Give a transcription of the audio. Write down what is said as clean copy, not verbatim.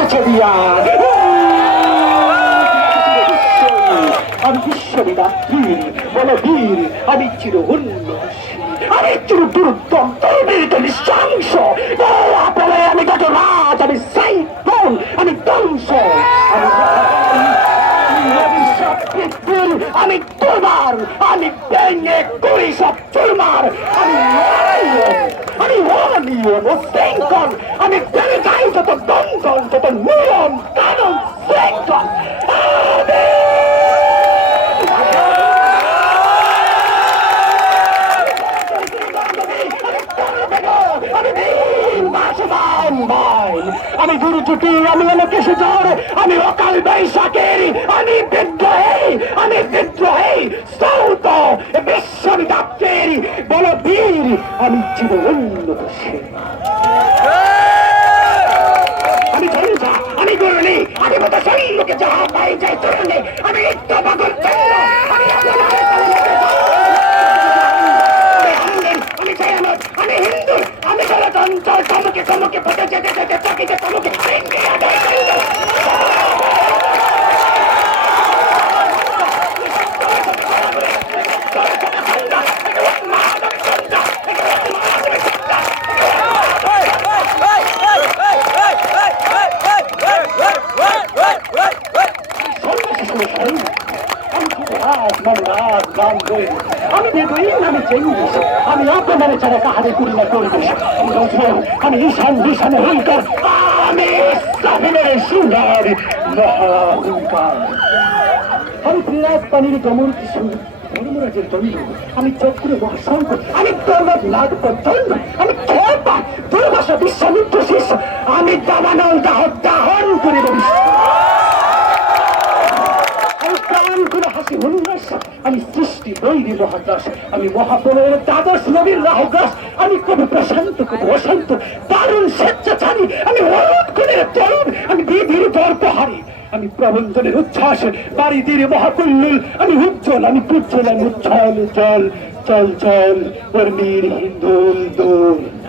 এসেছে দিয়া আমি বিশ্ববিদাত্রী বলো বীর আমি চির উন্নয়নশীল আমি চির দুর্দম তরবীর নৃশংস আমি কত রাজ আমি সাইফুল আমি ধ্বংস আমি তোমার আমি ভেঙে করি সব চুরমার আমি অনিয়ম ও শৃঙ্খল আমি ভেঙে যাই যত দঙ্গল যত নিয়ম কানুন শৃঙ্খল আমি দুর্যোগী আমি এলাকেশে জ্বর আমি অকাল বৈশাখের আমি বিদ্রোহী সৌত বিশ্ববিদাত্রীর বল বীর আমি চির উন্নত আমি ঝঞ্ঝা আমি গুরুলি আমি মতো শৈলকে যাহা পাই যাই চরণে আমি নিত্য পাগল আমি হিন্দু আমি গণতন্ত্র তমকে তমকে পথে যেতে যেতে চাকিতে তমকে আমি বেদুইন আমি চেঙ্গিস আমি আপনার ছাড়া কাহারে করি না করবিস আমি ঈশান ঈশান হুঙ্কার আমি সাহিনের সুন্দর মহাহুঙ্কার আমি বিরাট পানির গমন কিশোর ধর্মরাজের দ্বন্দ্ব আমি চক্র মহাশঙ্কর আমি প্রমোদ নাগ প্রদ্বন্দ্ব আমি খেপা দুর্বাসা বিশ্বামিত্র শিষ্য আমি দাবানল দাহ দাহন করে হাসি উল্লাস আমি সৃষ্টি বৈরী মহাদাস আমি মহাপ্রলয়ের দ্বাদশ নবীর রাহগ্রাস আমি কবি প্রশান্ত কবি অশান্ত দারুণ স্বেচ্ছাচারী আমি অনুৎকুলের তরুণ আমি বিধির দর্পহারী আমি প্রবঞ্চনের উচ্ছ্বাস বাড়িদের মহাকুল্লুল আমি উজ্জ্বল আমি পুজ্জ্বল আমি উচ্ছল চল চল চল উর্মির হিন্দুল দোল